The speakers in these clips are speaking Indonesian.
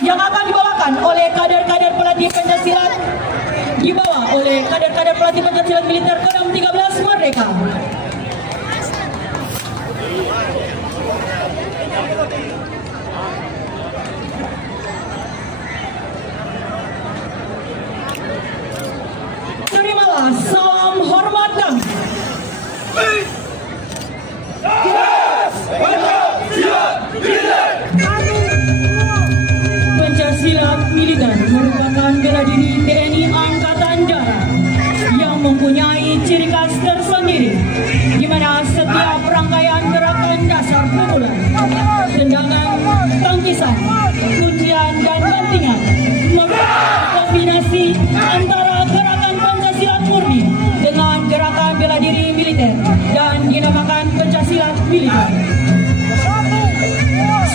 yang akan dibawakan oleh kader-kader pelatih Pencaksilat, dibawa oleh kader-kader pelatih Pencaksilat Militer Kodam 13 Merdeka. Terimalah salam hormat kami. Pencaksilat Militer merupakan bela diri TNI Angkatan Darat yang mempunyai ciri khas tersendiri, di mana setiap rangkaian gerakan dasar pukulan, tendangan, tangkisan, kuncian, dan bantingan merupakan kombinasi antara gerakan Pencaksilat murni dengan gerakan bela diri militer dan dinamakan Pencaksilat Militer.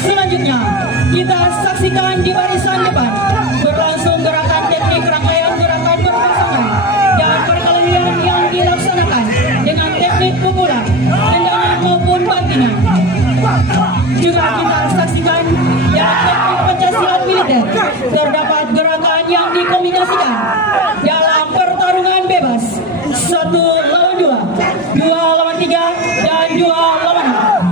Selanjutnya, kita saksikan di barisan depan berlangsung gerakan teknik rangkaian gerakan berpasangan dan perkelahian yang dilaksanakan dengan teknik pukulan, tendangan maupun bantingan. Juga kita saksikan dalam teknik Pencaksilat Militer terdapat gerakan yang dikombinasikan dalam pertarungan bebas 1 lawan 2, 2 lawan 3, dan 2 lawan 4.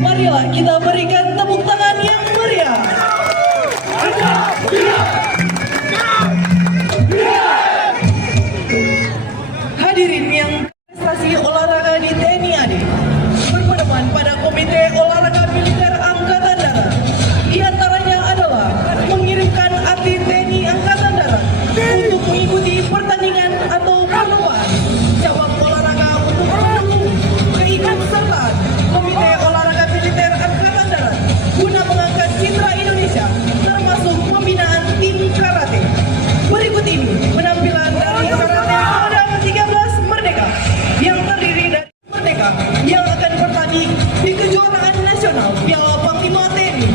Marilah kita berikan tepuk tangan yang meriah. Hadirin yang prestasi olahraga di TNI AD berpedoman pada Komite Olahraga Militer Angkatan Darat. Di antaranya adalah mengirimkan atlet TNI Angkatan Darat untuk mengikuti pertandingan atau perlombaan cabang olahraga untuk mendukung keikutsertaan Komite Olahraga Militer Angkatan Darat guna mengangkat citra Indonesia, termasuk pembinaan tim karate. Berikut ini penampilan dari karate Kodam 13 Merdeka yang terdiri dari Merdeka yang akan bertanding di kejuaraan nasional Piala Panglima TNI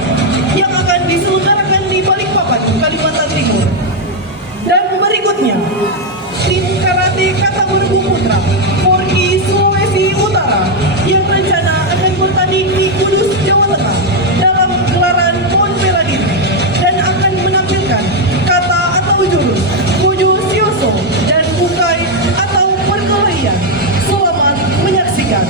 yang akan diselenggarakan di Balikpapan, Kalimantan Timur. Dan berikutnya tim karate Kata Bergu Putra Porki Sulawesi Utara yang rencana akan bertanding di Kudus, Jawa Tengah dalam gelaran PON bela diri dan akan menampilkan kata atau jurus Kuju Sioso dan bukai atau perkelahian. Selamat menyaksikan.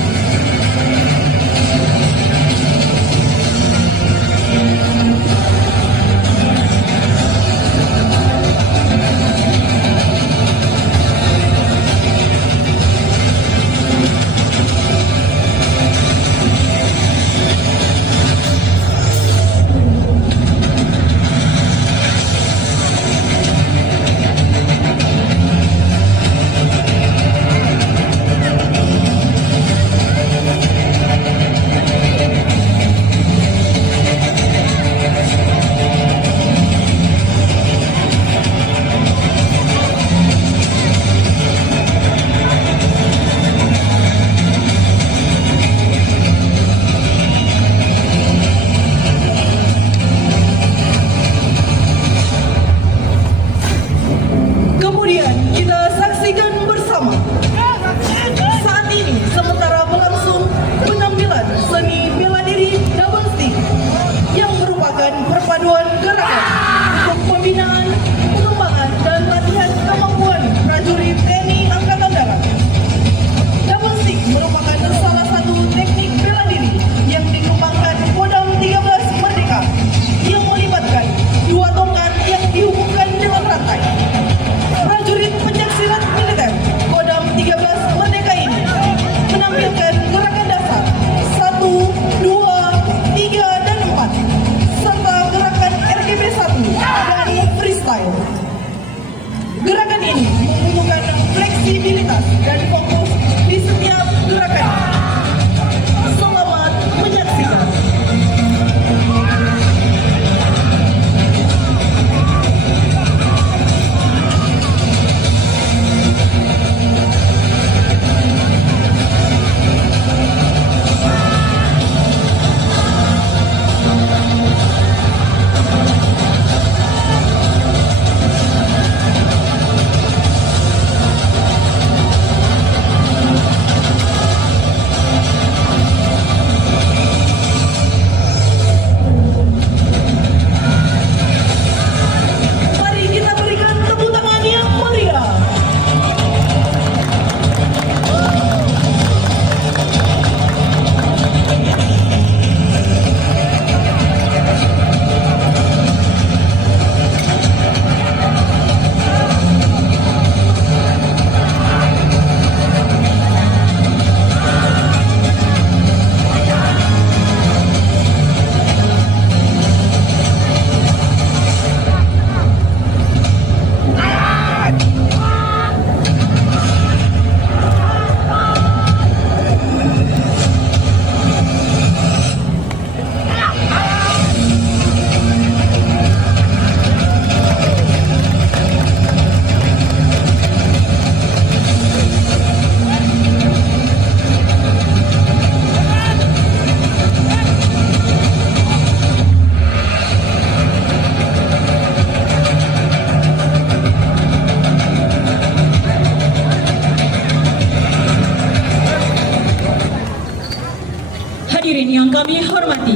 hadirin yang kami hormati,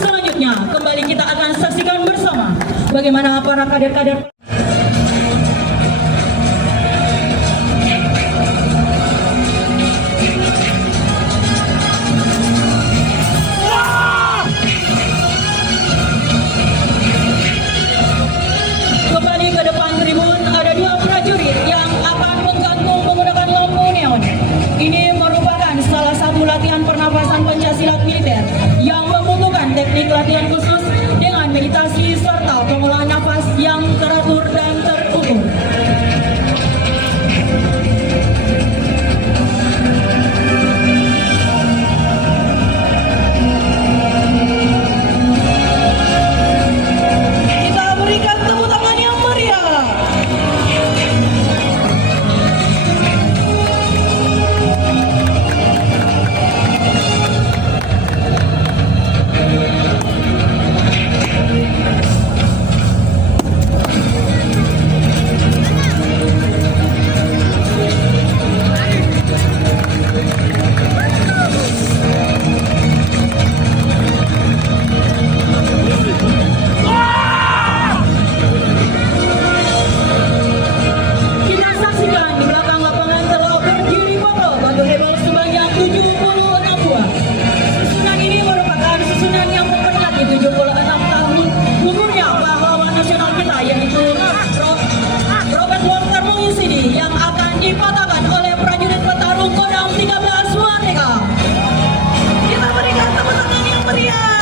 selanjutnya kembali kita akan saksikan bersama bagaimana para kader-kader kembali ke depan tribun. Ada dua prajurit yang akan menggantung menggunakan lampu neon. Ini merupakan salah satu latihan pernapasan pencaksilat militer yang membutuhkan teknik latihan khusus dengan meditasi serta pengolahan nafas yang teratur dan terukur. Kita berikan tepuk tangan yang meriah. Kita saksikan di belakang lapangan telah berdiri foto batu hebel sebanyak 76 buah. Susunan ini merupakan susunan yang memperingati 76 tahun gugurnya pahlawan nasional kita, yaitu Robert Walter Muhyiddin, yang akan dipatahkan oleh prajurit petarung Kodam 13 Merdeka. Kita berikan tepuk tangan yang meriah.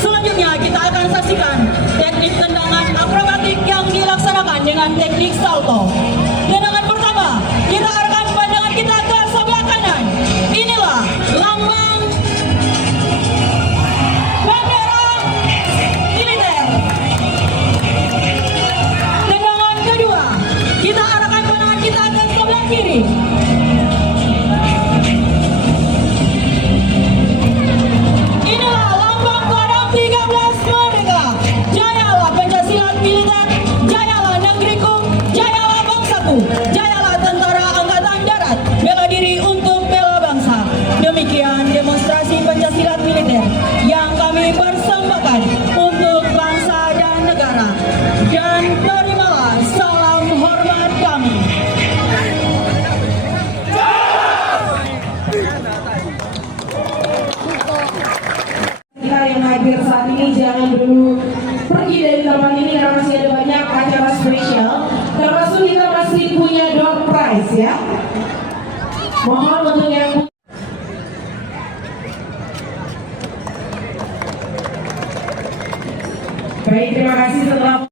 Selanjutnya kita akan saksikan teknik tendangan akrobatik yang dilaksanakan dengan teknik salto. Tendangan pertama, kita arahkan pandangan kita ke sebelah kanan. Inilah lambang bendera militer. Tendangan kedua, kita arahkan pandangan kita ke sebelah kiri. Inilah lambang Kodam 13 Merdeka. Jayalah pencaksilat militer, jayalah negeriku, jayalah bangsaku, jayalah tentara angkatan darat, bela diri untuk bela bangsa. Demikian demonstrasi pencaksilat militer yang kami persembahkan untuk bangsa dan negara. Dan terimalah salam hormat kami. Kita yang hadir saat ini jangan dulu pergi dari tempat ini karena masih ada banyak acara spesial. Termasuk kita masih punya door prize ya. Mohon untuk yang baik, terima kasih setelah